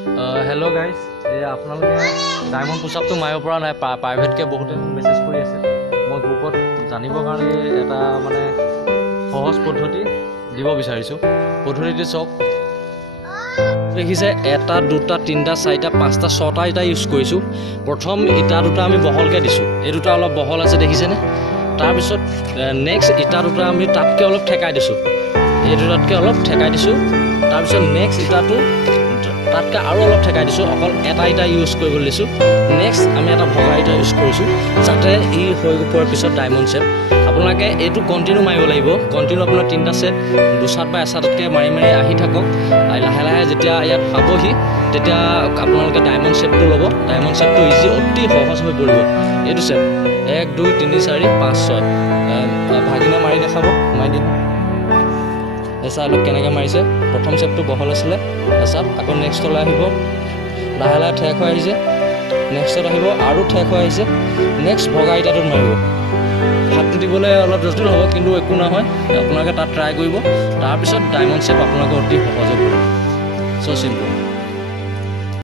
Hello' guys, এই আপোনালোকে diamond পুছআপটো মাৰিব পৰা নাই, প্ৰাইভেটকৈ বহুতে মেছেজ কৰি আছে। মই গ্ৰুপত জানিবৰ কাৰণে এটা মানে সহজ পদ্ধতি দিব বিচাৰিছোঁ। পদ্ধতিটো চাওক, দেখিছে এটা দুটা তিনিটা চাৰিটা পাঁচটা ছটা ইটা ইউজ কৰিছোঁ। প্ৰথম ইটা দুটা আমি বহলকৈ দিছোঁ, এই দুটা অলপ বহল আছে দেখিছেনে। তাৰপিছত নেক্সট ইটা দুটা আমি তাতকৈ অলপ ঠেকাই দিছোঁ, এই দুটাতকৈ অলপ ঠেকাই দিছোঁ। তাৰপিছত নেক্সট ইটাটো তাতকৈ আৰু অলপ ঠেকাই দিছোঁ, অকল এটা ইটা ইউজ কৰিবলৈ দিছোঁ। নেক্সট আমি এটা ভগা ইটা ইউজ কৰিছোঁ, যাতে ই হৈ পোৱাৰ পিছত ডায়মণ্ড শ্বেপ। আপোনালোকে এইটো কণ্টিনিউ মাৰিব লাগিব। কণ্টিনিউ আপোনাৰ তিনিটা ছেট দুচাত বা এচাতকৈ মাৰি মাৰি আহি থাকক। লাহে লাহে যেতিয়া ইয়াত পাবহি তেতিয়া আপোনালোকে ডায়মণ্ড শ্বেপটো ল'ব। ডায়মণ্ড শ্বেপটো ইজি, অতি সহজ হৈ পৰিব। এইটো ছেট 1 2 3 4 5 6 ভাগিনা মাৰি দেখাব, মাৰি দিম। এচাই লওক কেনেকৈ মাৰিছে। প্ৰথম ছেটটো বহল আছিলে, এচাত আকৌ নেক্সটলৈ আহিব, লাহে লাহে ঠেক হৈ আহিছে। নেক্সটত আহিব আৰু ঠেক হৈ আহিছে। নেক্সট ভগা ইটাটোত মাৰিব। হাতটো দিবলৈ অলপ জটিল হ'ব, কিন্তু একো নহয়, আপোনালোকে তাত ট্ৰাই কৰিব। তাৰপিছত ডায়মণ্ড শ্বেপ আপোনালোকে অতি সহজে কৰিব। চ' চিম্পল।